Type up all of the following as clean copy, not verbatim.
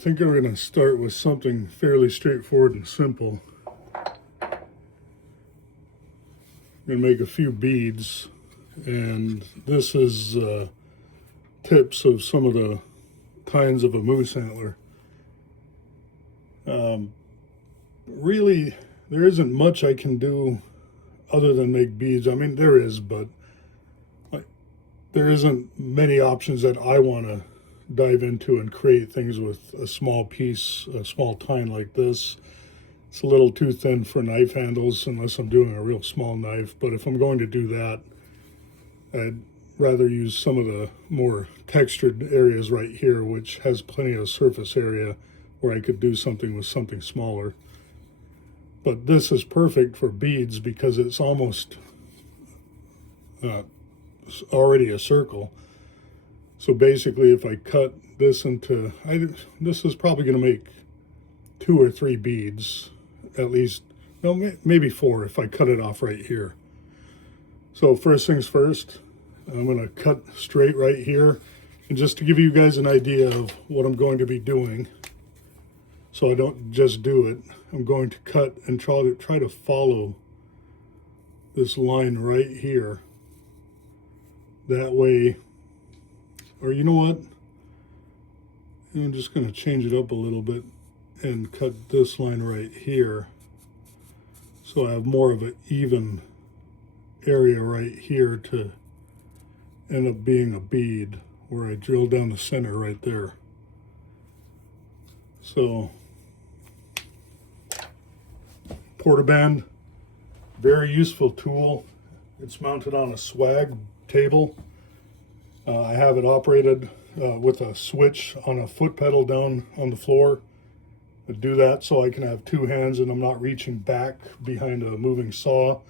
think I'm going to start with something fairly straightforward and simple. I'm going to make a few beads, and this is tips of some of the tines of a moose antler. Really, there isn't much I can do other than make beads. I mean, there is, but there isn't many options that I want to dive into and create things with a small piece, a small tine like this. It's a little too thin for knife handles unless I'm doing a real small knife, but if I'm going to do that, I'd rather use some of the more textured areas right here, which has plenty of surface area where I could do something with something smaller. But this is perfect for beads because it's almost already a circle. So basically, if I cut this into, this is probably going to make 2 or 3 beads, at least, no, maybe 4 if I cut it off right here. So first things first, I'm going to cut straight right here. And just to give you guys an idea of what I'm going to be doing, so I don't just do it, I'm going to cut and try to follow this line right here. That way, or you know what? I'm just going to change it up a little bit and cut this line right here. So I have more of an even area right here to end up being a bead where I drill down the center right there. So, portaband, very useful tool. It's mounted on a swag table. I have it operated with a switch on a foot pedal down on the floor. I do that so I can have 2 hands and I'm not reaching back behind a moving saw,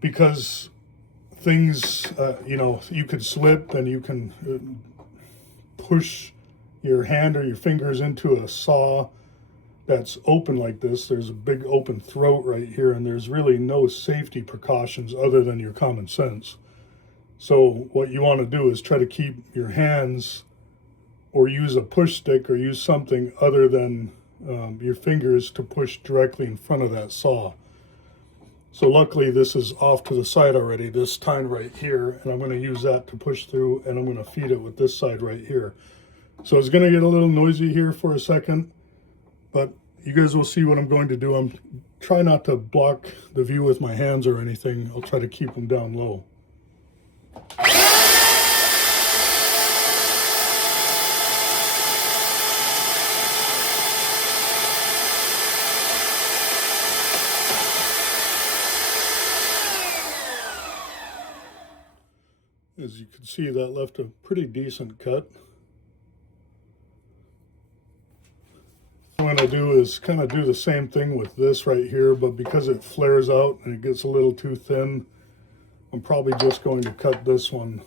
because things, you know, you could slip and you can push your hand or your fingers into a saw that's open like this. There's a big open throat right here, and there's really no safety precautions other than your common sense. So what you want to do is try to keep your hands, or use a push stick, or use something other than your fingers to push directly in front of that saw. So luckily this is off to the side already, this tine right here, and I'm going to use that to push through, and I'm going to feed it with this side right here. So it's going to get a little noisy here for a second, but you guys will see what I'm going to do. I'm try not to block the view with my hands or anything. I'll try to keep them down low. As you can see, that left a pretty decent cut. What I'm going to do is kind of do the same thing with this right here, but because it flares out and it gets a little too thin, I'm probably just going to cut this one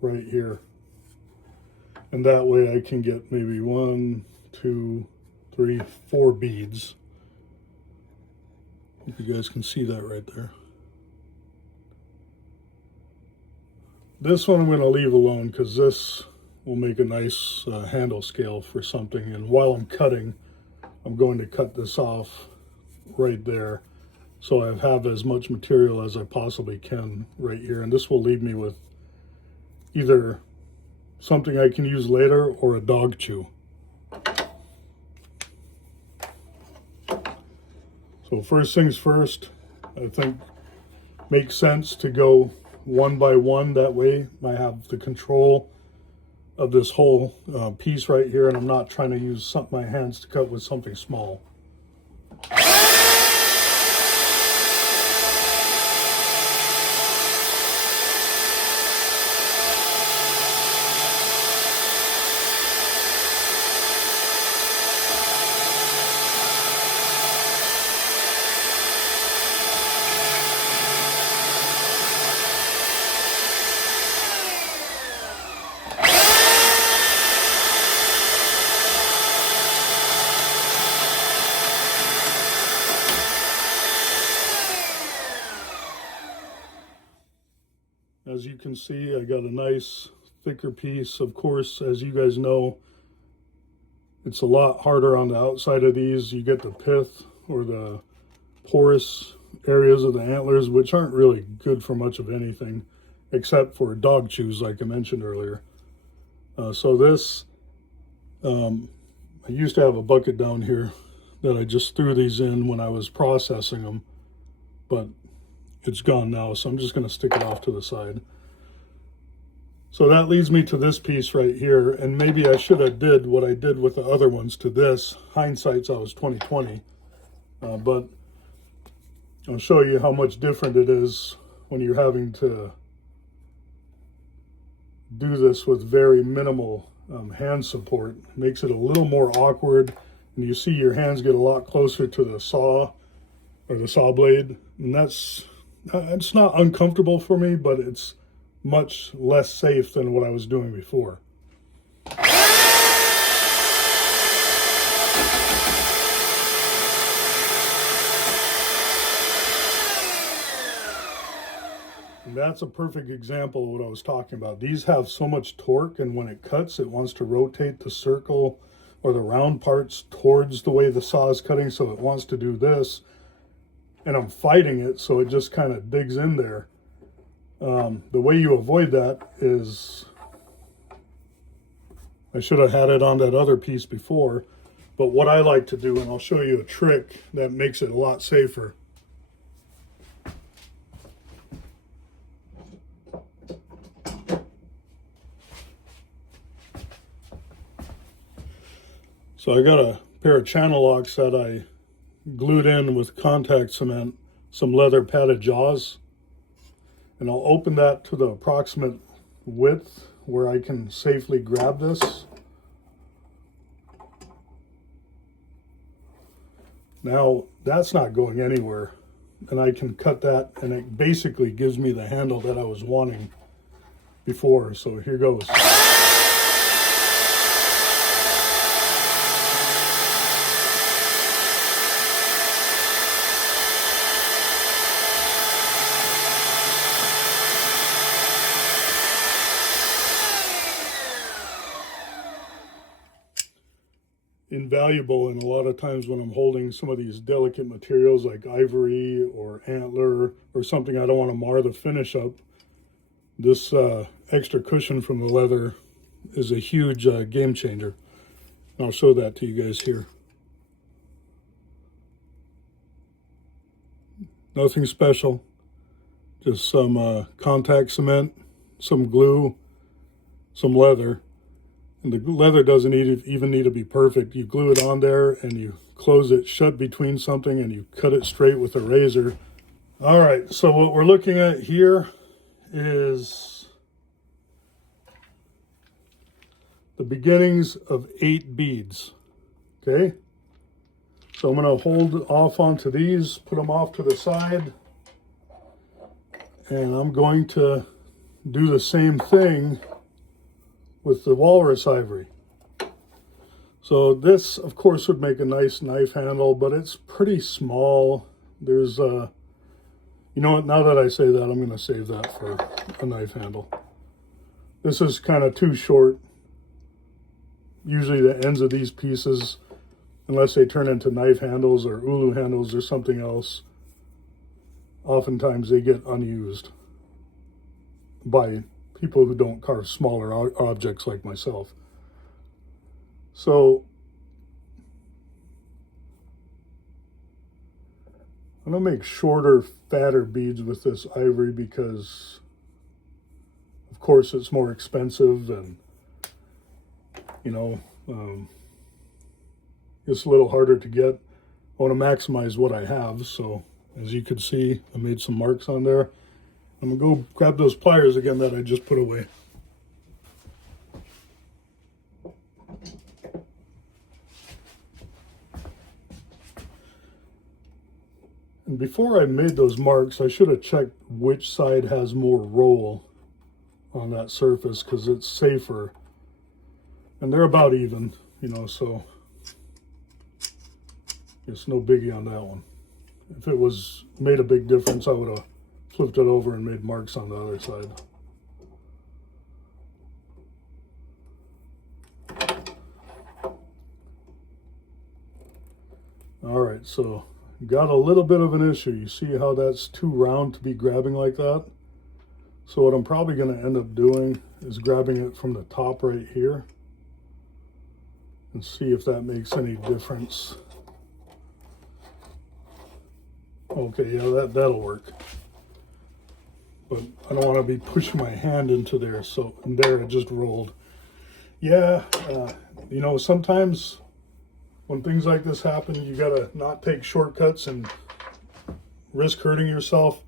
right here. And that way I can get maybe 1, 2, 3, 4 beads. Hope you guys can see that right there. This one I'm going to leave alone because this will make a nice handle scale for something. And while I'm cutting, I'm going to cut this off right there, so I have as much material as I possibly can right here. And this will leave me with either something I can use later or a dog chew. So first things first, I think makes sense to go one by one. That way I have the control of this whole piece right here, and I'm not trying to use my hands to cut with something small. As you can see, I got a nice thicker piece. Of course, as you guys know, it's a lot harder on the outside of these. You get the pith or the porous areas of the antlers, which aren't really good for much of anything except for dog chews, like I mentioned earlier. So this, I used to have a bucket down here that I just threw these in when I was processing them, but it's gone now, so I'm just going to stick it off to the side. So that leads me to this piece right here, and maybe I should have did what I did with the other ones to this. Hindsight's always 20/20, but I'll show you how much different it is when you're having to do this with very minimal hand support. It makes it a little more awkward, and you see your hands get a lot closer to the saw or the saw blade, and it's not uncomfortable for me, but it's much less safe than what I was doing before. And that's a perfect example of what I was talking about. These have so much torque, and when it cuts, it wants to rotate the circle or the round parts towards the way the saw is cutting, so it wants to do this, and I'm fighting it, so it just kind of digs in there. The way you avoid that is, I should have had it on that other piece before, but what I like to do, and I'll show you a trick that makes it a lot safer. So I got a pair of channel locks that I glued in with contact cement, some leather padded jaws, and I'll open that to the approximate width where I can safely grab this. Now that's not going anywhere, and I can cut that, and it basically gives me the handle that I was wanting before. So here goes. Invaluable, and a lot of times when I'm holding some of these delicate materials like ivory or antler or something I don't want to mar the finish up, this extra cushion from the leather is a huge game changer. And I'll show that to you guys here. Nothing special, just some contact cement, some glue, some leather. And the leather doesn't even need to be perfect. You glue it on there and you close it shut between something and you cut it straight with a razor. All right, so what we're looking at here is the beginnings of 8 beads, okay? So I'm gonna hold off onto these, put them off to the side, and I'm going to do the same thing with the walrus ivory. So this, of course, would make a nice knife handle, but it's pretty small. There's, you know what, now that I say that, I'm going to save that for a knife handle. This is kind of too short. Usually the ends of these pieces, unless they turn into knife handles or ulu handles or something else, oftentimes they get unused by people who don't carve smaller objects like myself. So I'm gonna make shorter, fatter beads with this ivory because, of course, it's more expensive and, you know, it's a little harder to get. I want to maximize what I have. So as you can see, I made some marks on there. I'm gonna go grab those pliers again that I just put away. And before I made those marks, I should have checked which side has more roll on that surface because it's safer. And they're about even, you know, so it's no biggie on that one. If it was made a big difference, I would have flipped it over and made marks on the other side. All right, so got a little bit of an issue. You see how that's too round to be grabbing like that? So what I'm probably going to end up doing is grabbing it from the top right here and see if that makes any difference. Okay, yeah, that'll work. But I don't want to be pushing my hand into there, so and there it just rolled. Yeah, you know, sometimes when things like this happen, you gotta not take shortcuts and risk hurting yourself.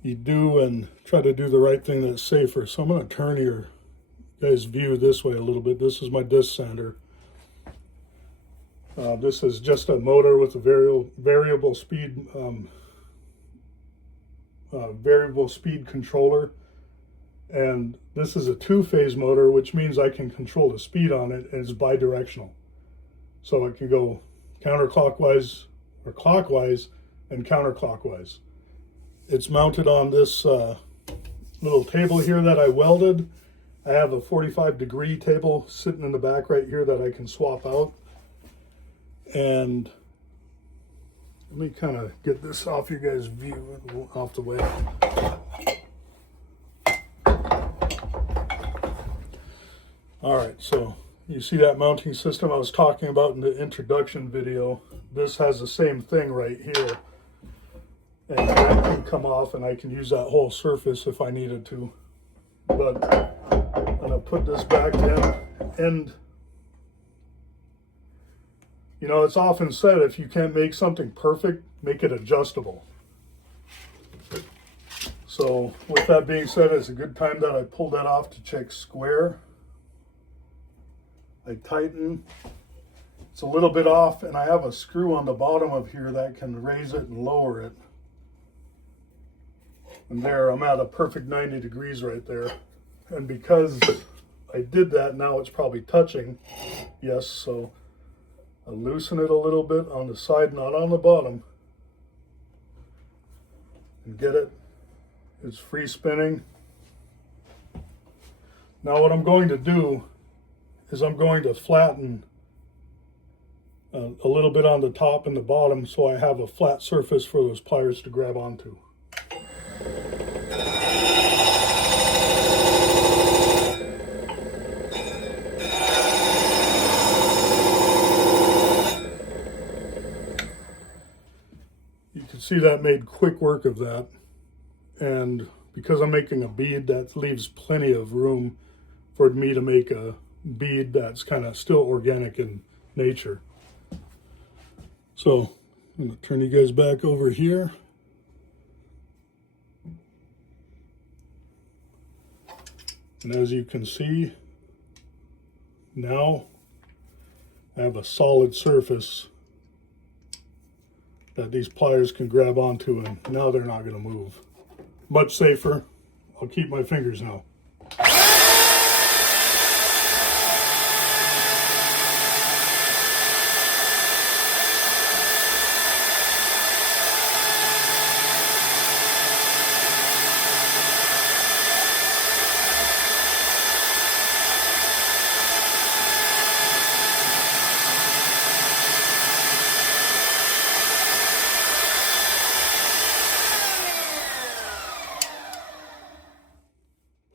You do and try to do the right thing that's safer. So I'm gonna turn your guys' view this way a little bit. This is my disc sander. This is just a motor with a variable speed controller, and this is a two-phase motor, which means I can control the speed on it, and it's bidirectional. So it can go counterclockwise or clockwise and counterclockwise. It's mounted on this little table here that I welded. I have a 45-degree table sitting in the back right here that I can swap out. And let me kind of get this off your guys' view, off the way. All right, so you see that mounting system I was talking about in the introduction video. This has the same thing right here. And that can come off and I can use that whole surface if I needed to. But I'm gonna put this back in, and you know, it's often said if you can't make something perfect, make it adjustable. So with that being said, it's a good time that I pulled that off to check square. I tighten. It's a little bit off, and I have a screw on the bottom of here that can raise it and lower it. And there, I'm at a perfect 90 degrees right there. And because I did that, now it's probably touching. Yes, so I loosen it a little bit on the side, not on the bottom. And get it. It's free spinning. Now what I'm going to do is I'm going to flatten a little bit on the top and the bottom so I have a flat surface for those pliers to grab onto. You can see that made quick work of that, and because I'm making a bead, that leaves plenty of room for me to make a bead that's kind of still organic in nature. So I'm going to turn you guys back over here. And as you can see, now I have a solid surface that these pliers can grab onto, and now they're not going to move. Much safer. I'll keep my fingers now.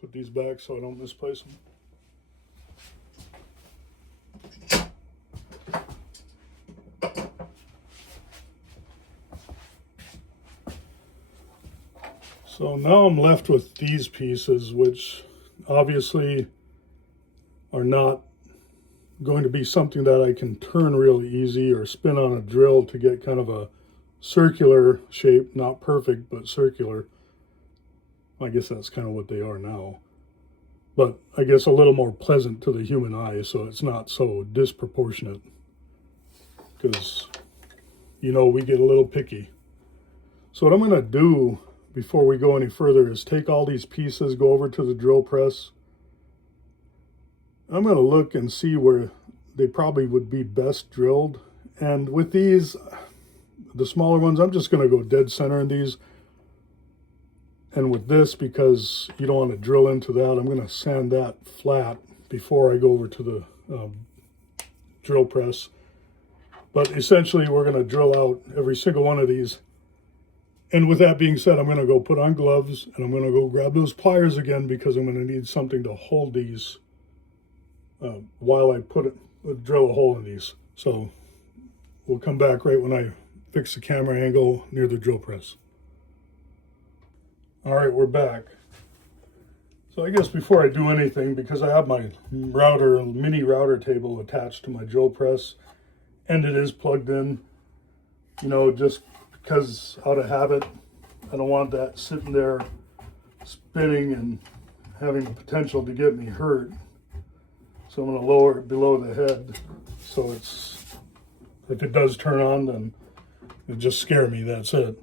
Put these back so I don't misplace them. So now I'm left with these pieces, which obviously are not going to be something that I can turn real easy or spin on a drill to get kind of a circular shape, not perfect, but circular. I guess that's kind of what they are now. But I guess a little more pleasant to the human eye, so it's not so disproportionate. Because, you know, we get a little picky. So what I'm going to do before we go any further is take all these pieces, go over to the drill press. I'm going to look and see where they probably would be best drilled. And with these, the smaller ones, I'm just going to go dead center in these. And with this, because you don't want to drill into that, I'm going to sand that flat before I go over to the drill press. But essentially, we're going to drill out every single one of these. And with that being said, I'm going to go put on gloves, and I'm going to go grab those pliers again, because I'm going to need something to hold these while I drill a hole in these. So we'll come back right when I fix the camera angle near the drill press. All right, we're back. So I guess before I do anything, because I have my mini router table attached to my drill press, and it is plugged in, you know, just because out of habit, I don't want that sitting there spinning and having the potential to get me hurt. So I'm going to lower it below the head, so it's, if it does turn on, then it just scare me, that's it.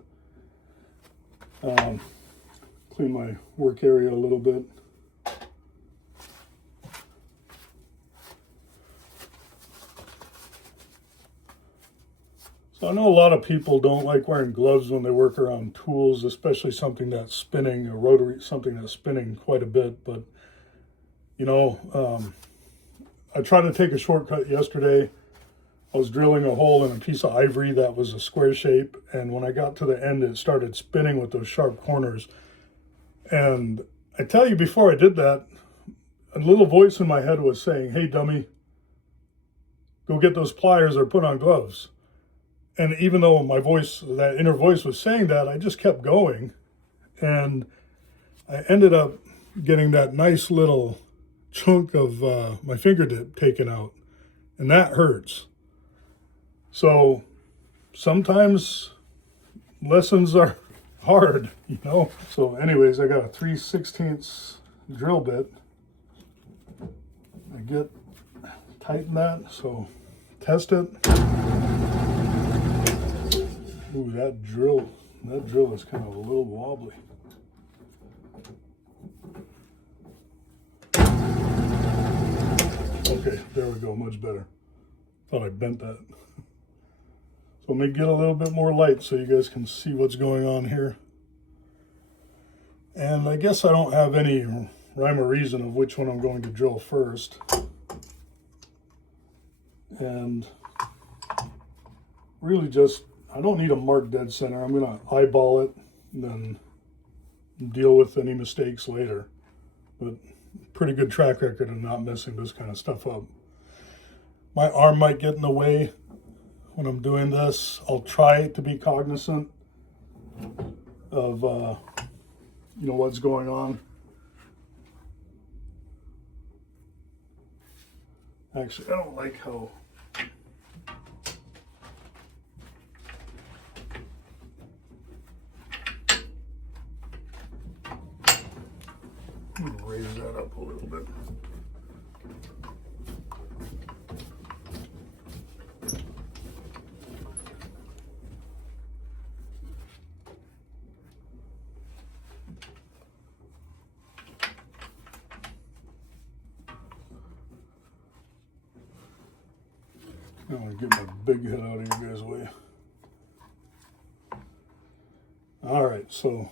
Clean my work area a little bit. So I know a lot of people don't like wearing gloves when they work around tools, especially something that's spinning, a rotary, something that's spinning quite a bit. But, you know, I tried to take a shortcut yesterday. I was drilling a hole in a piece of ivory that was a square shape, and when I got to the end, it started spinning with those sharp corners. And I tell you, before I did that, a little voice in my head was saying, "Hey, dummy, go get those pliers or put on gloves." And even though my voice, that inner voice was saying that, I just kept going. And I ended up getting that nice little chunk of my fingertip taken out. And that hurts. So sometimes lessons are hard, you know. So anyways, I got a 3/16 drill bit. I tighten that, so test it. Ooh, that drill is kind of a little wobbly. Okay, there we go, much better. Thought I bent that. So let me get a little bit more light so you guys can see what's going on here. And I guess I don't have any rhyme or reason of which one I'm going to drill first. And really just, I don't need a marked dead center. I'm going to eyeball it and then deal with any mistakes later. But pretty good track record of not messing this kind of stuff up. My arm might get in the way when I'm doing this. I'll try to be cognizant of you know, what's going on. Actually, I don't like how I'm going to raise that up a little bit. I want to get my big head out of your guys' way. All right, so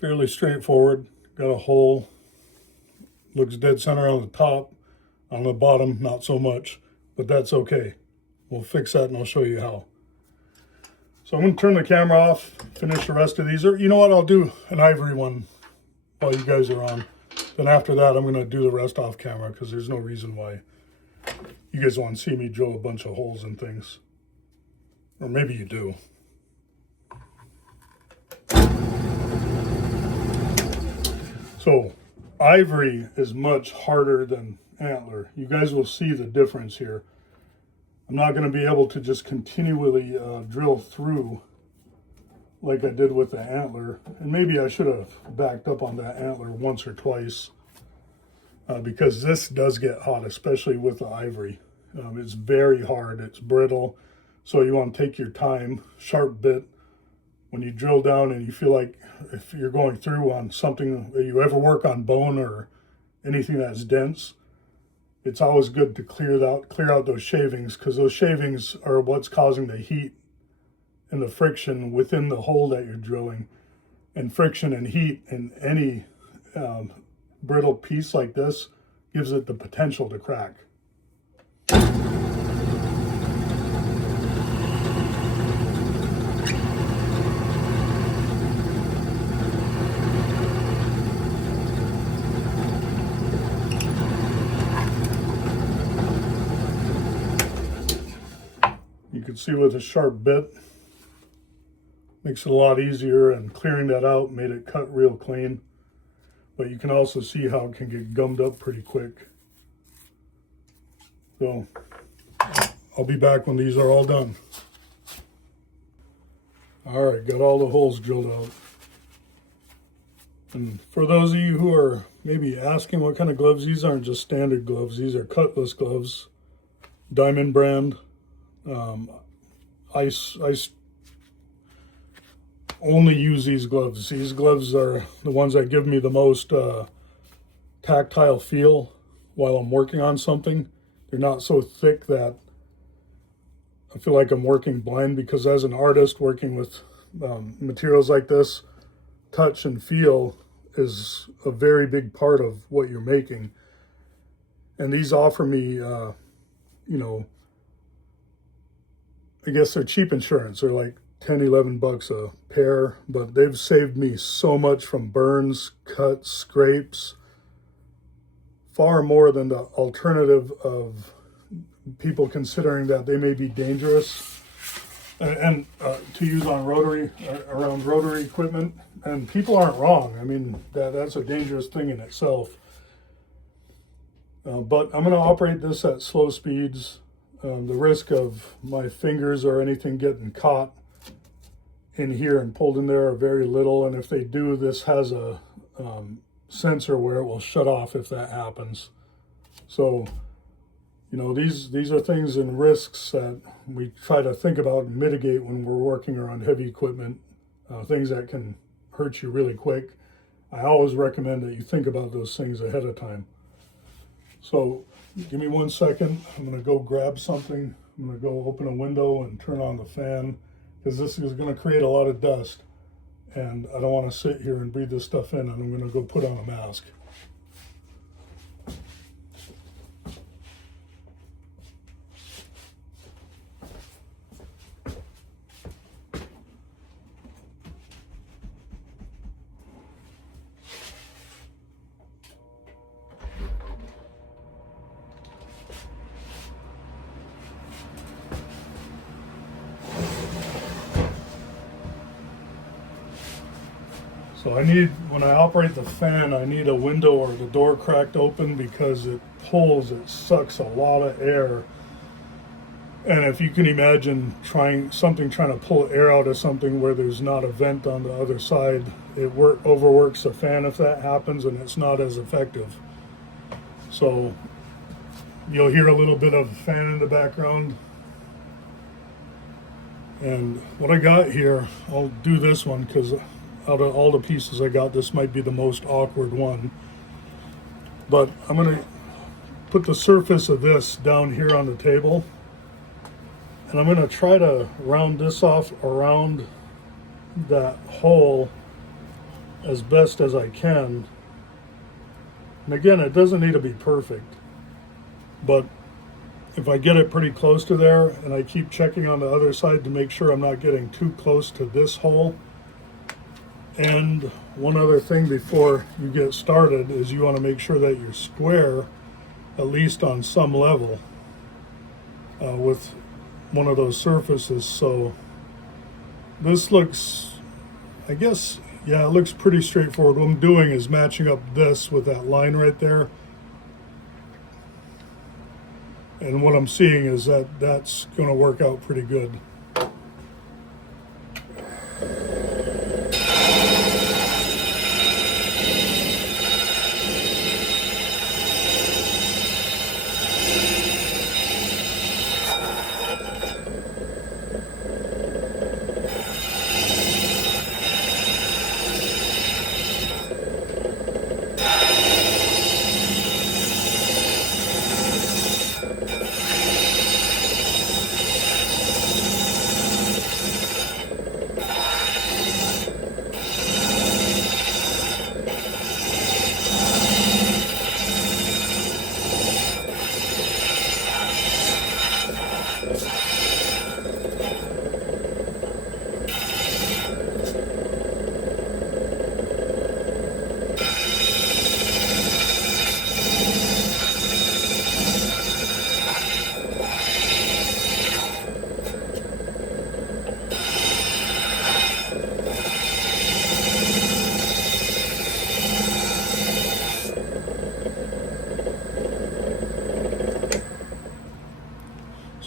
fairly straightforward. Got a hole, looks dead center on the top, on the bottom not so much, but that's okay. We'll fix that and I'll show you how. So I'm going to turn the camera off, finish the rest of these, or you know what, I'll do an ivory one while you guys are on. Then after that I'm going to do the rest off camera, because there's no reason why you guys want to see me drill a bunch of holes and things. Or maybe you do. So ivory is much harder than antler. You guys will see the difference here. I'm not going to be able to just continually drill through like I did with the antler. And maybe I should have backed up on that antler once or twice, because this does get hot, especially with the ivory. It's very hard, it's brittle. So you want to take your time, sharp bit. When you drill down and you feel like if you're going through on something, you ever work on bone or anything that's dense, it's always good to clear out those shavings, because those shavings are what's causing the heat and the friction within the hole that you're drilling. And friction and heat in any brittle piece like this gives it the potential to crack. You can see with a sharp bit, makes it a lot easier, and clearing that out made it cut real clean. But you can also see how it can get gummed up pretty quick. So I'll be back when these are all done. All right, got all the holes drilled out. And for those of you who are maybe asking what kind of gloves, these aren't just standard gloves. These are Cutlass gloves, Diamond brand. I only use these gloves. These gloves are the ones that give me the most tactile feel while I'm working on something. They're not so thick that I feel like I'm working blind, because as an artist working with materials like this, touch and feel is a very big part of what you're making. And these offer me, you know, I guess they're cheap insurance. They're like 10, 11 bucks a pair, but they've saved me so much from burns, cuts, scrapes, far more than the alternative of people considering that they may be dangerous and to use on around rotary equipment. And people aren't wrong. I mean, that's a dangerous thing in itself. But I'm going to operate this at slow speeds. The risk of my fingers or anything getting caught in here and pulled in there are very little. And if they do, this has a sensor where it will shut off if that happens. So, you know, these are things and risks that we try to think about and mitigate when we're working around heavy equipment, things that can hurt you really quick. I always recommend that you think about those things ahead of time. So give me 1 second. I'm going to go grab something. I'm going to go open a window and turn on the fan, because this is going to create a lot of dust. And I don't want to sit here and breathe this stuff in, and I'm going to go put on a mask. So when I operate the fan, I need a window or the door cracked open, because it sucks a lot of air. And if you can imagine trying to pull air out of something where there's not a vent on the other side, it overworks the fan if that happens, and it's not as effective. So you'll hear a little bit of fan in the background. And what I got here, I'll do this one because out of all the pieces I got, this might be the most awkward one. But I'm going to put the surface of this down here on the table, and I'm going to try to round this off around that hole as best as I can. And again, it doesn't need to be perfect, but if I get it pretty close to there, and I keep checking on the other side to make sure I'm not getting too close to this hole. And one other thing before you get started is you want to make sure that you're square, at least on some level, with one of those surfaces. So this looks, I guess, yeah, it looks pretty straightforward. What I'm doing is matching up this with that line right there. And what I'm seeing is that that's going to work out pretty good.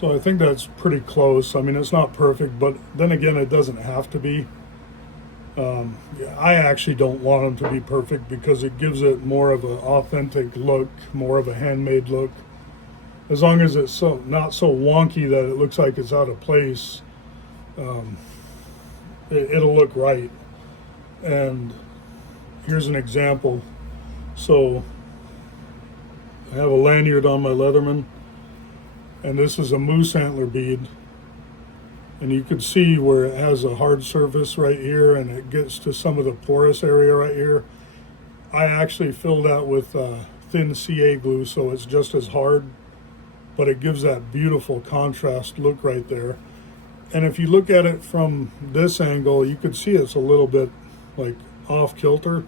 So I think that's pretty close. I mean, it's not perfect, but then again, it doesn't have to be. I actually don't want them to be perfect because it gives it more of an authentic look, more of a handmade look. As long as it's not so wonky that it looks like it's out of place, it'll look right. And here's an example. So I have a lanyard on my Leatherman, and this is a moose antler bead. And you can see where it has a hard surface right here and it gets to some of the porous area right here. I actually filled that with thin CA glue, so it's just as hard, but it gives that beautiful contrast look right there. And if you look at it from this angle, you could see it's a little bit like off kilter,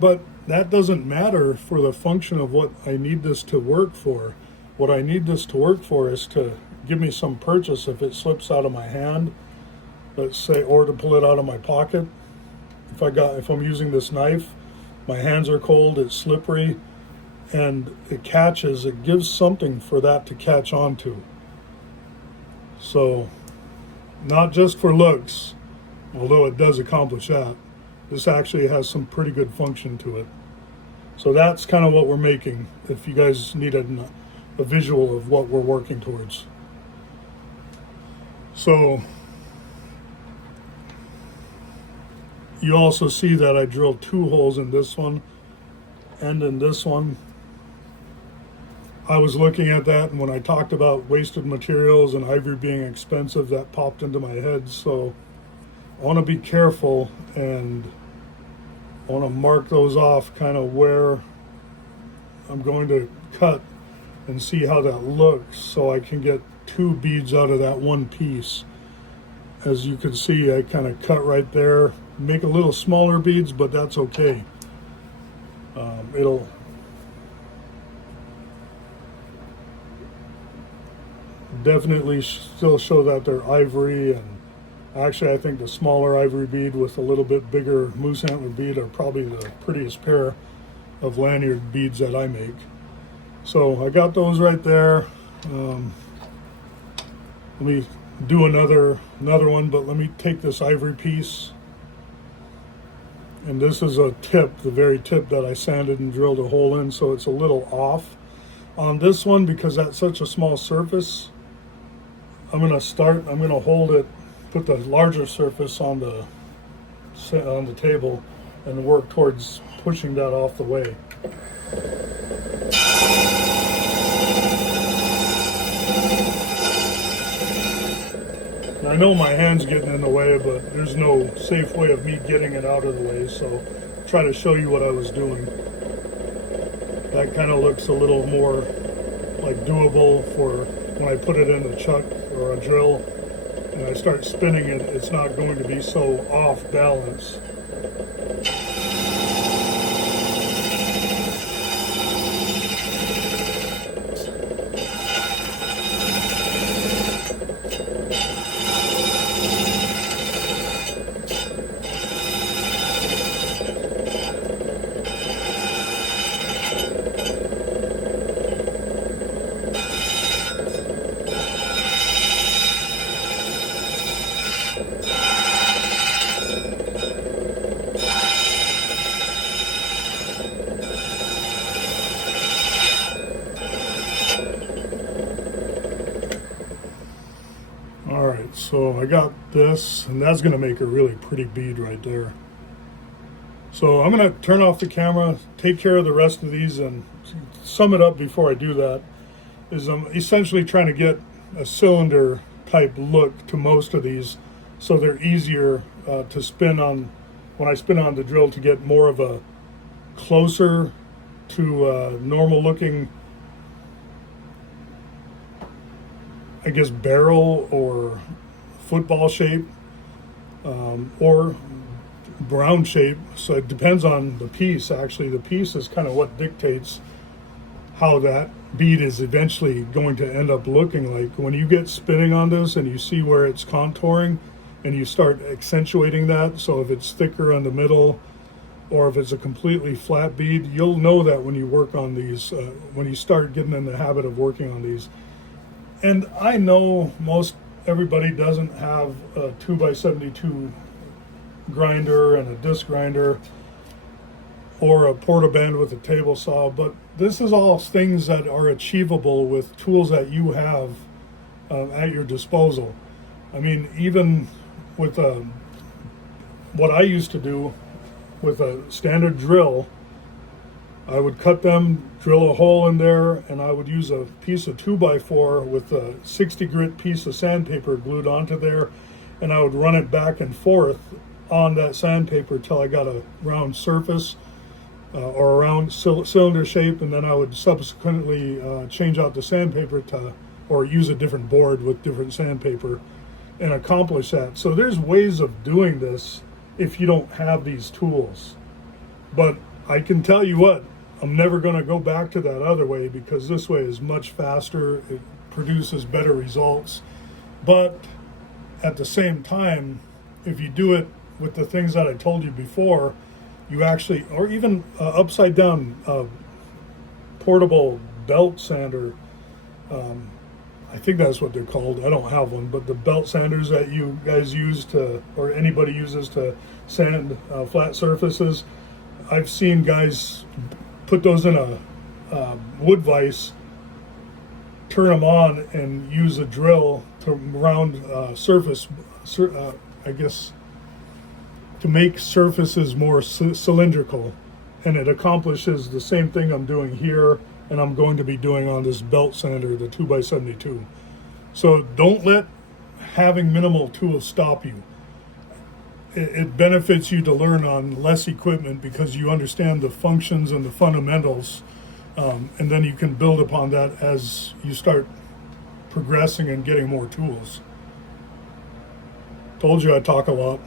but that doesn't matter for the function of what I need this to work for. What I need this to work for is to give me some purchase if it slips out of my hand, let's say, or to pull it out of my pocket. If I'm using this knife, my hands are cold, it's slippery, and it catches, it gives something for that to catch onto. So, not just for looks, although it does accomplish that, this actually has some pretty good function to it. So that's kind of what we're making, if you guys need a visual of what we're working towards. So you also see that I drilled 2 holes in this one and in this one. I was looking at that, and when I talked about wasted materials and ivory being expensive, that popped into my head. So I want to be careful, and I want to mark those off kind of where I'm going to cut and see how that looks, so I can get 2 beads out of that one piece. As you can see, I kind of cut right there, make a little smaller beads, but that's okay. It'll definitely still show that they're ivory, and actually I think the smaller ivory bead with a little bit bigger moose antler bead are probably the prettiest pair of lanyard beads that I make. So I got those right there. Let me do another one, but let me take this ivory piece, and this is a tip, the very tip that I sanded and drilled a hole in, so it's a little off on this one because that's such a small surface. I'm gonna hold it, put the larger surface on the table, and work towards pushing that off the way. I know my hand's getting in the way, but there's no safe way of me getting it out of the way, so try to show you what I was doing. That kind of looks a little more like doable for when I put it in a chuck or a drill and I start spinning it, it's not going to be so off balance. Alright, so I got this, and that's going to make a really pretty bead right there. So I'm going to turn off the camera, take care of the rest of these, and sum it up before I do that. Is I'm essentially trying to get a cylinder type look to most of these, so they're easier to spin on when I spin on the drill, to get more of a closer to normal looking, I guess, barrel or football shape, or round shape. So it depends on the piece. Actually, the piece is kind of what dictates how that bead is eventually going to end up looking like. When you get spinning on this and you see where it's contouring and you start accentuating that, so if it's thicker on the middle or if it's a completely flat bead, you'll know that when you work on these, when you start getting in the habit of working on these. And I know most everybody doesn't have a 2x72 grinder and a disc grinder or a portaband with a table saw, but this is all things that are achievable with tools that you have at your disposal. I mean, even with what I used to do with a standard drill, I would cut them, drill a hole in there, and I would use a piece of 2x4 with a 60 grit piece of sandpaper glued onto there, and I would run it back and forth on that sandpaper till I got a round surface or a round cylinder shape, and then I would subsequently change out the sandpaper or use a different board with different sandpaper and accomplish that. So there's ways of doing this if you don't have these tools. But I can tell you what, I'm never going to go back to that other way, because this way is much faster, it produces better results. But at the same time, if you do it with the things that I told you before, you actually, or even upside down portable belt sander, I think that's what they're called. I don't have one, but the belt sanders that you guys use to, or anybody uses to sand flat surfaces, I've seen guys put those in a wood vise, turn them on, and use a drill to round surface, I guess, to make surfaces more cylindrical. And it accomplishes the same thing I'm doing here and I'm going to be doing on this belt sander, the 2x72. So don't let having minimal tools stop you. It benefits you to learn on less equipment because you understand the functions and the fundamentals, and then you can build upon that as you start progressing and getting more tools. Told you I talk a lot.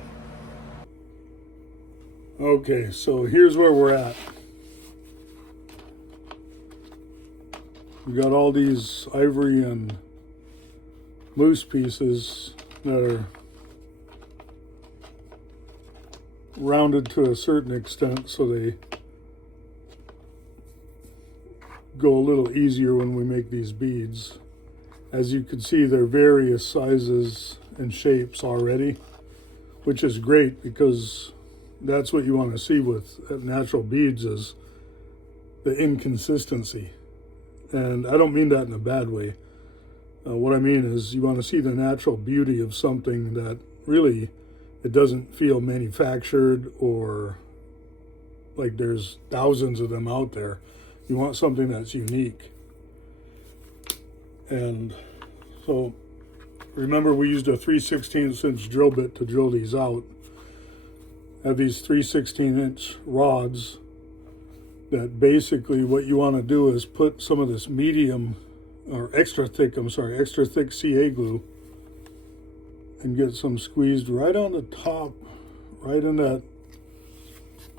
Okay, so here's where we're at. We got all these ivory and moose pieces that are rounded to a certain extent so they go a little easier when we make these beads. As you can see, they're various sizes and shapes already, which is great because that's what you want to see with natural beads, is the inconsistency. And I don't mean that in a bad way. What I mean is you want to see the natural beauty of something that really, it doesn't feel manufactured or like there's thousands of them out there. You want something that's unique. And so remember, we used a 3/16 inch drill bit to drill these out. I have these 3/16 inch rods that basically what you want to do is put some of this medium or extra thick CA glue and get some squeezed right on the top, right in that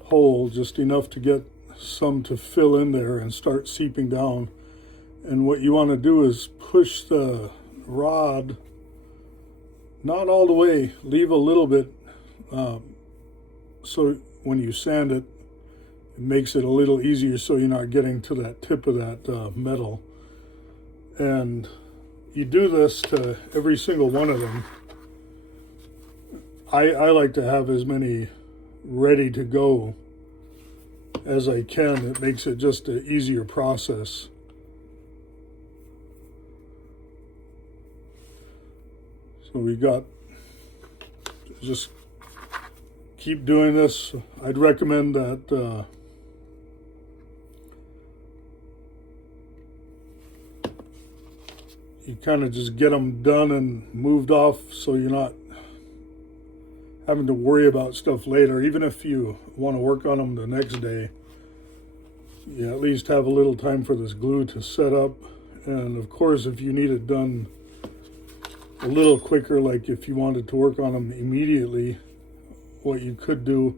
hole, just enough to get some to fill in there and start seeping down. And what you want to do is push the rod, not all the way, leave a little bit, so when you sand it, it makes it a little easier so you're not getting to that tip of that metal. And you do this to every single one of them. I like to have as many ready to go as I can. It makes it just an easier process. So we got, just keep doing this. I'd recommend that you kind of just get them done and moved off so you're not having to worry about stuff later. Even if you want to work on them the next day, you at least have a little time for this glue to set up. And of course, if you need it done a little quicker, like if you wanted to work on them immediately, what you could do,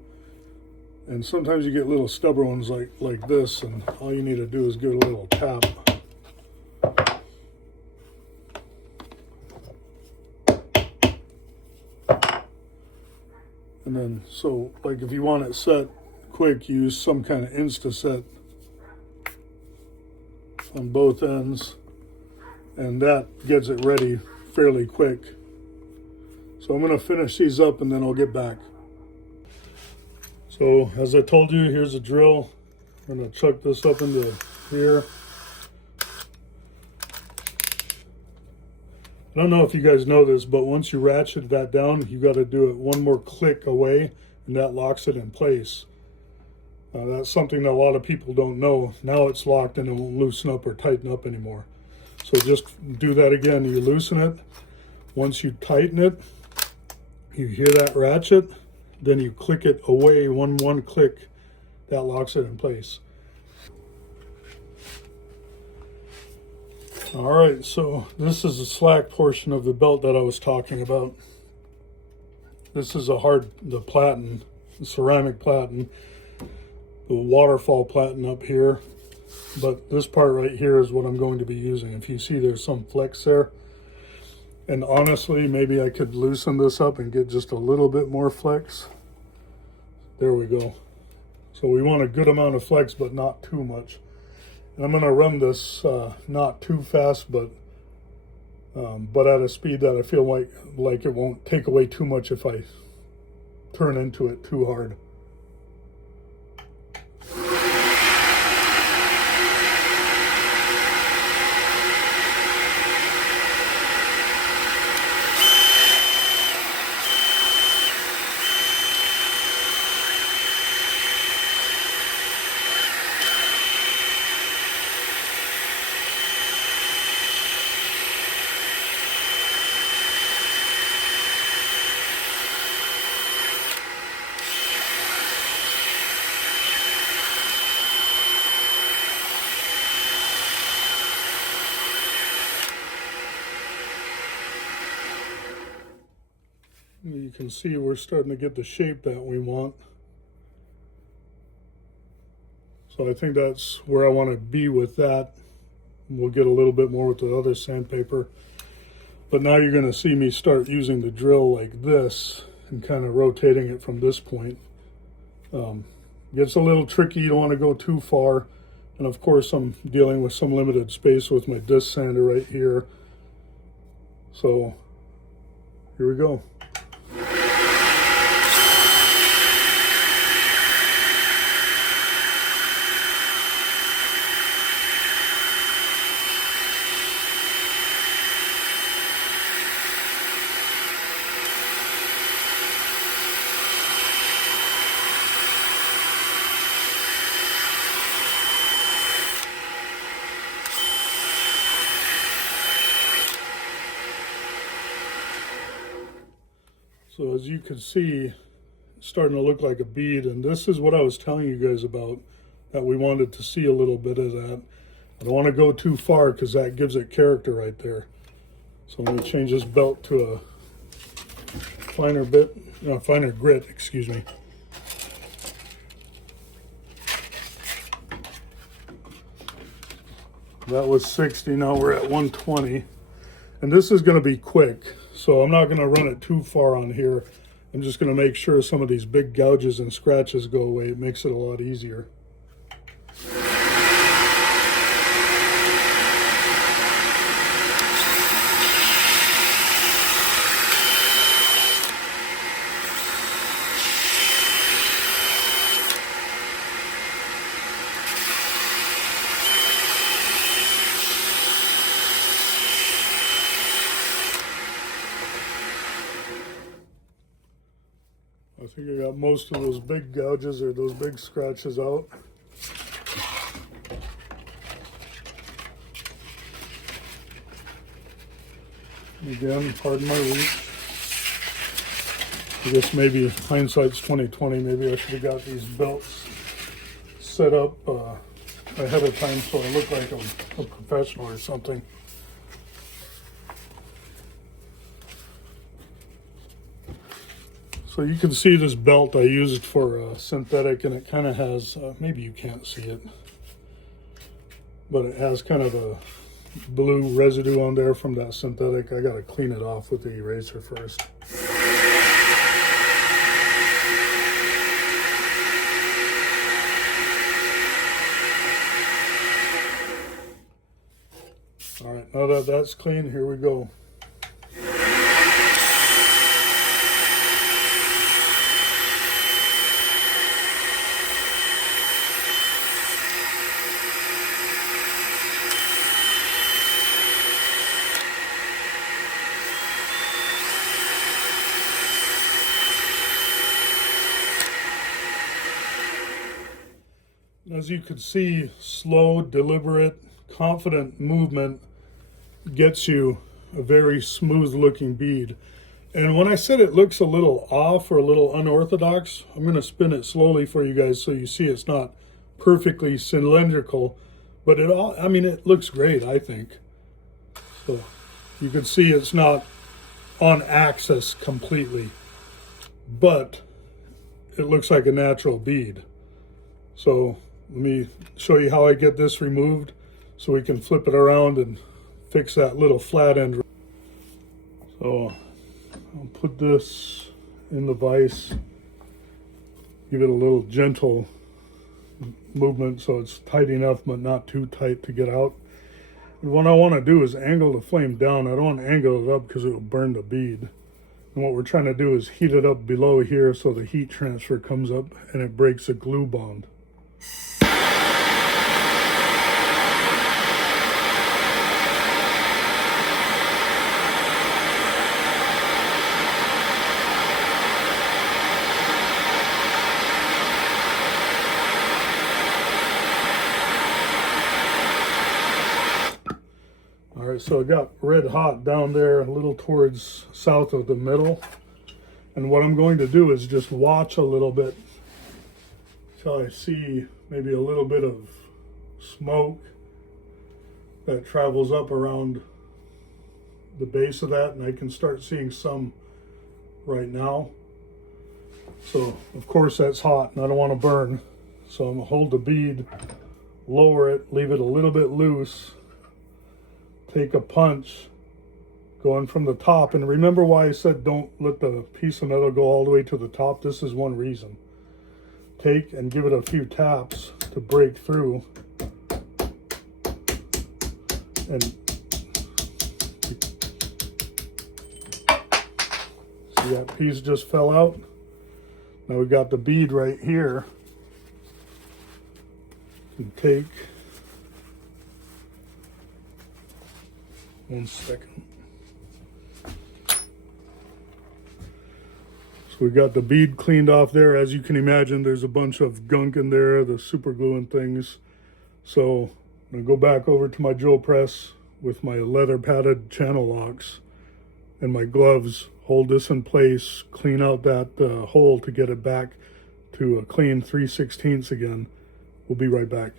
and sometimes you get little stubborn ones like this, and all you need to do is give it a little tap. And then, so like if you want it set quick, use some kind of Insta-Set on both ends. and that gets it ready fairly quick. So I'm going to finish these up and then I'll get back. So as I told you, here's a drill. I'm going to chuck this up into here. I don't know if you guys know this, but once you ratchet that down, you got to do it one more click away, and that locks it in place. That's something that a lot of people don't know. Now it's locked and it won't loosen up or tighten up anymore. So just do that again. You loosen it. Once you tighten it, you hear that ratchet, then you click it away, one click, that locks it in place. All right, so this is the slack portion of the belt that I was talking about. This is the platen, the ceramic platen, the waterfall platen up here. But this part right here is what I'm going to be using. If you see there's some flex there. And honestly, maybe I could loosen this up and get just a little bit more flex. There we go. So we want a good amount of flex, but not too much. And I'm going to run this not too fast, but at a speed that I feel like it won't take away too much if I turn into it too hard. You can see we're starting to get the shape that we want. So I think that's where I want to be with that. We'll get a little bit more with the other sandpaper. But now you're going to see me start using the drill like this and kind of rotating it from this point. Gets a little tricky. You don't want to go too far. And of course, I'm dealing with some limited space with my disc sander right here. So here we go. So as you can see, it's starting to look like a bead, and this is what I was telling you guys about, that we wanted to see a little bit of that. I don't want to go too far because that gives it character right there. So I'm going to change this belt to a finer grit, excuse me. That was 60, now we're at 120. And this is going to be quick, so I'm not going to run it too far on here. I'm just going to make sure some of these big gouges and scratches go away. It makes it a lot easier. I think I got most of those big gouges or those big scratches out. Again, pardon my reach. I guess maybe hindsight's 20/20. Maybe I should have got these belts set up ahead of time so I look like I'm a professional or something. So you can see this belt I used for synthetic, and it kind of has, maybe you can't see it, but it has kind of a blue residue on there from that synthetic. I got to clean it off with the eraser first. All right, Now that that's clean, here we go. As you can see, slow, deliberate, confident movement gets you a very smooth looking bead. And when I said it looks a little off or a little unorthodox, I'm going to spin it slowly for you guys so you see it's not perfectly cylindrical, but it looks great, I think. So you can see it's not on axis completely, but it looks like a natural bead. So let me show you how I get this removed so we can flip it around and fix that little flat end. So I'll put this in the vise, give it a little gentle movement so it's tight enough but not too tight to get out. And what I want to do is angle the flame down. I don't want to angle it up because it will burn the bead. And what we're trying to do is heat it up below here so the heat transfer comes up and it breaks the glue bond. All right, so it got red hot down there, a little towards south of the middle. And what I'm going to do is just watch a little bit till I see maybe a little bit of smoke that travels up around the base of that, and I can start seeing some right now. So of course that's hot and I don't want to burn. So I'm gonna hold the bead, lower it, leave it a little bit loose, take a punch going from the top. And remember why I said don't let the piece of metal go all the way to the top? This is one reason. Take and give it a few taps to break through. And see that piece just fell out? Now we got the bead right here. And take 1 second. So we got the bead cleaned off there. As you can imagine, there's a bunch of gunk in there, the super glue and things. So I'm gonna go back over to my drill press with my leather padded channel locks and my gloves, hold this in place, clean out that hole to get it back to a clean 3/16 again. We'll be right back.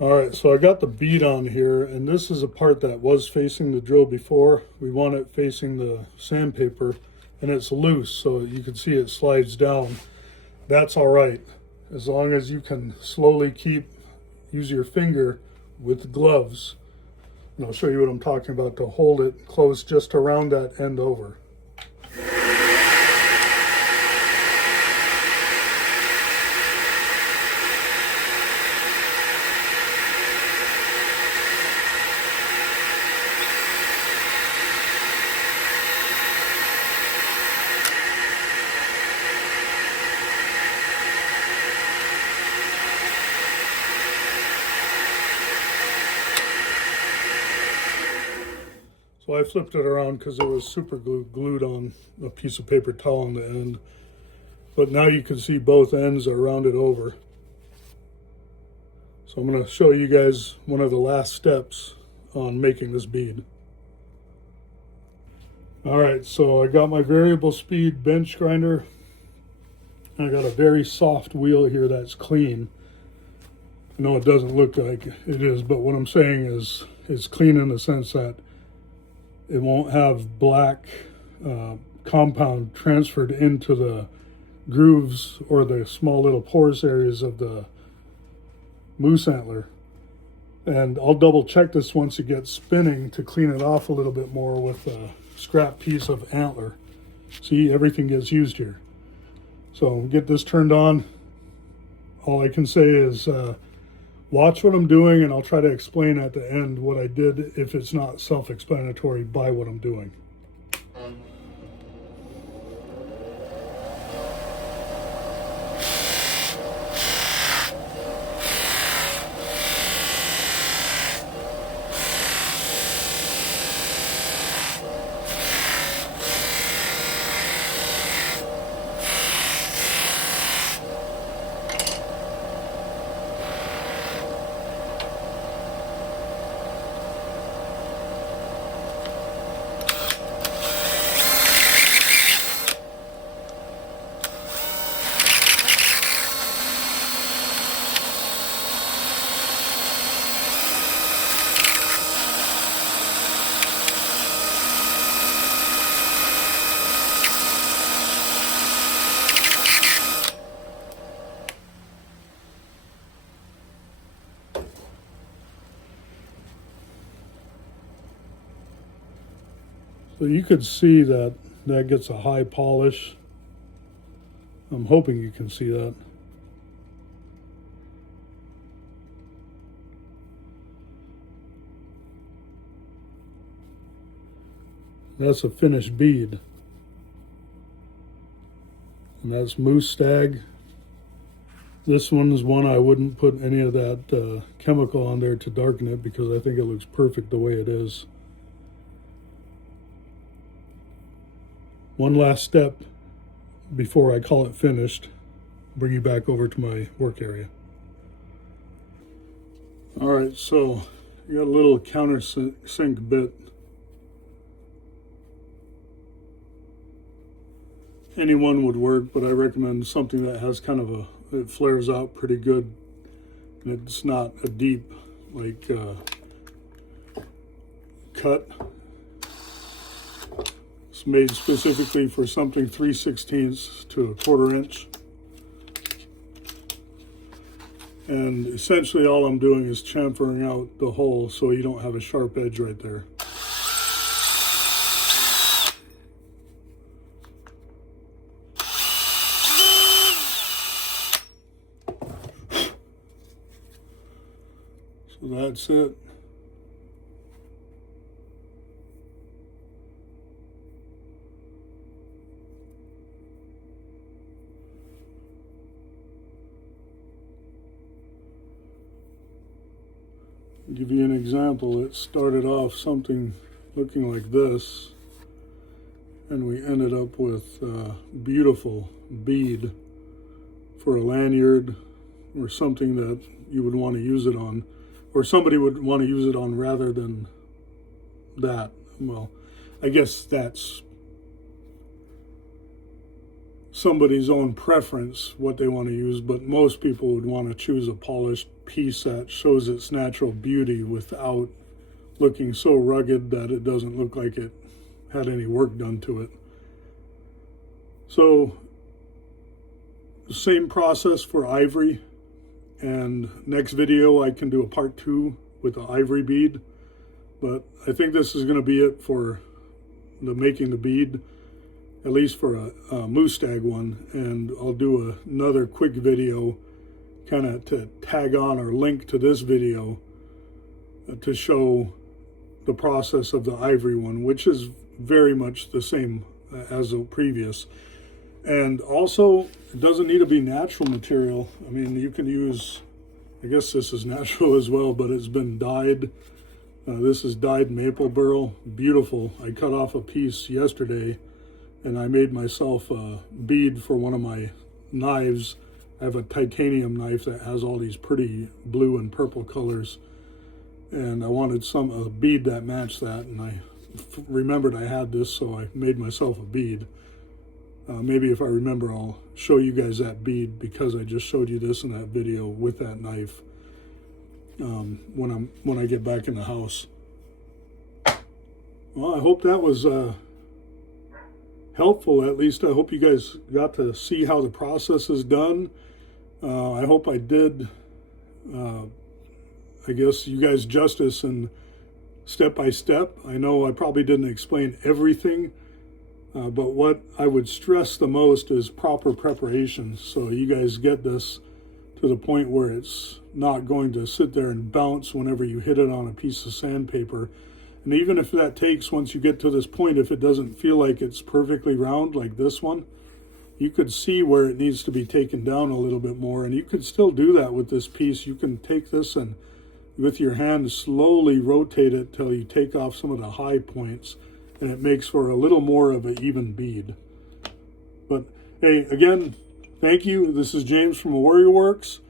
All right, so I got the bead on here, and this is a part that was facing the drill before. We want it facing the sandpaper, and it's loose, so you can see it slides down. That's all right, as long as you can slowly use your finger with gloves. And I'll show you what I'm talking about to hold it close just around that end over. So I flipped it around because it was super glued on a piece of paper towel on the end. But now you can see both ends are rounded over. So I'm going to show you guys one of the last steps on making this bead. All right, so I got my variable speed bench grinder. I got a very soft wheel here that's clean. I know it doesn't look like it is, but what I'm saying is it's clean in the sense that it won't have black compound transferred into the grooves or the small little porous areas of the moose antler. And I'll double check this once it gets spinning to clean it off a little bit more with a scrap piece of antler. See, everything gets used here. So get this turned on. All I can say is Watch what I'm doing, and I'll try to explain at the end what I did if it's not self-explanatory by what I'm doing. So you could see that that gets a high polish. I'm hoping you can see that. That's a finished bead. And that's Moose Stag. This one is one I wouldn't put any of that chemical on there to darken it, because I think it looks perfect the way it is. One last step before I call it finished. Bring you back over to my work area. All right, so you got a little countersink bit. Anyone would work, but I recommend something that has kind of a, it flares out pretty good, and it's not a deep like cut. It's made specifically for something 3/16 to a 1/4 inch. And essentially all I'm doing is chamfering out the hole so you don't have a sharp edge right there. So that's it. I'll give you an example. It started off something looking like this, and we ended up with a beautiful bead for a lanyard or something that you would want to use it on, or somebody would want to use it on rather than that. Well, I guess that's somebody's own preference, what they want to use, but most people would want to choose a polished piece that shows its natural beauty without looking so rugged that it doesn't look like it had any work done to it. So, the same process for ivory, and next video I can do a part 2 with the ivory bead, but I think this is going to be it for the making the bead, at least for a Moose Stag one, and I'll do another quick video kind of to tag on or link to this video to show the process of the ivory one, which is very much the same as the previous. And also, it doesn't need to be natural material. I mean, you can use, I guess this is natural as well, but it's been dyed. This is dyed maple burl, beautiful. I cut off a piece yesterday, and I made myself a bead for one of my knives. I have a titanium knife that has all these pretty blue and purple colors, and I wanted a bead that matched that, and I remembered I had this, so I made myself a bead. Maybe if I remember, I'll show you guys that bead, because I just showed you this in that video with that knife when I get back in the house. Well, I hope that was helpful. At least I hope you guys got to see how the process is done. I hope I did, I guess, you guys justice and step by step. I know I probably didn't explain everything, but what I would stress the most is proper preparation. So you guys get this to to the point where it's not going to sit there and bounce whenever you hit it on a piece of sandpaper. And even if that takes, once you get to this point, if it doesn't feel like it's perfectly round like this one, you could see where it needs to be taken down a little bit more. And you could still do that with this piece. You can take this and with your hand slowly rotate it till you take off some of the high points, and it makes for a little more of an even bead. But hey, again, thank you. This is James from Works.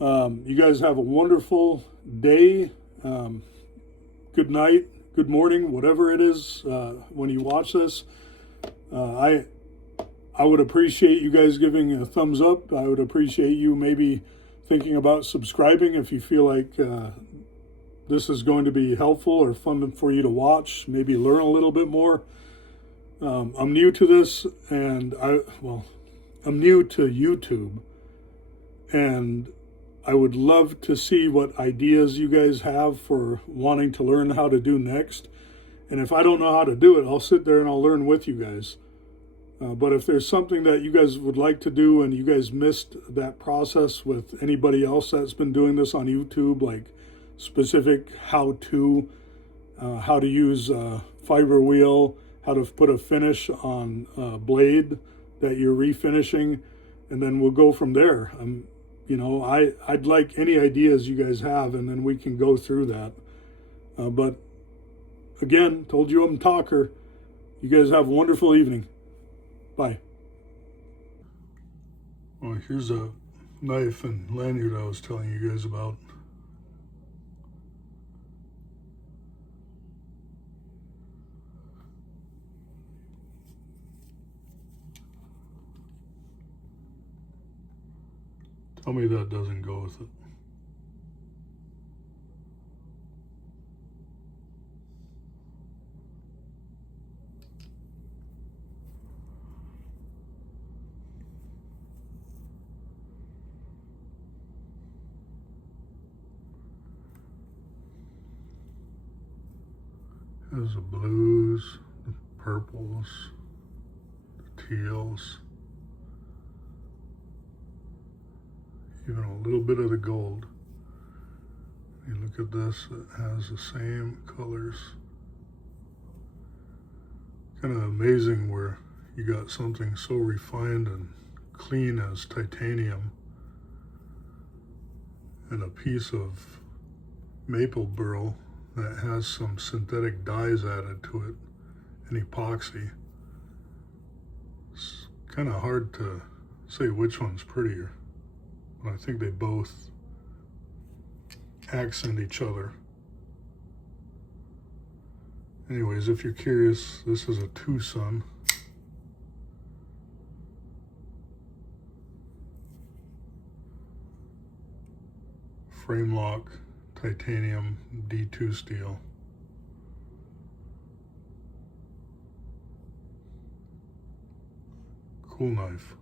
You guys have a wonderful day. Good night, good morning, whatever it is when you watch this. I would appreciate you guys giving a thumbs up. I would appreciate you maybe thinking about subscribing if you feel like this is going to be helpful or fun for you to watch, maybe learn a little bit more. I'm new to this, and I'm new to YouTube, and I would love to see what ideas you guys have for wanting to learn how to do next. And if I don't know how to do it, I'll sit there and I'll learn with you guys. But if there's something that you guys would like to do and you guys missed that process with anybody else that's been doing this on YouTube, like specific how-to use fiber wheel, how to put a finish on a blade that you're refinishing, and then we'll go from there. I'd like any ideas you guys have, and then we can go through that. But again, told you I'm a talker. You guys have a wonderful evening. Bye. Well, here's a knife and lanyard I was telling you guys about. Tell me that doesn't go with it. There's the blues, the purples, the teals, even a little bit of the gold. You look at this, it has the same colors. Kind of amazing where you got something so refined and clean as titanium and a piece of maple burl that has some synthetic dyes added to it and epoxy. It's kind of hard to say which one's prettier, but I think they both accent each other. Anyways, if you're curious, this is a Tucson. Frame lock, titanium D2 steel. Cool knife.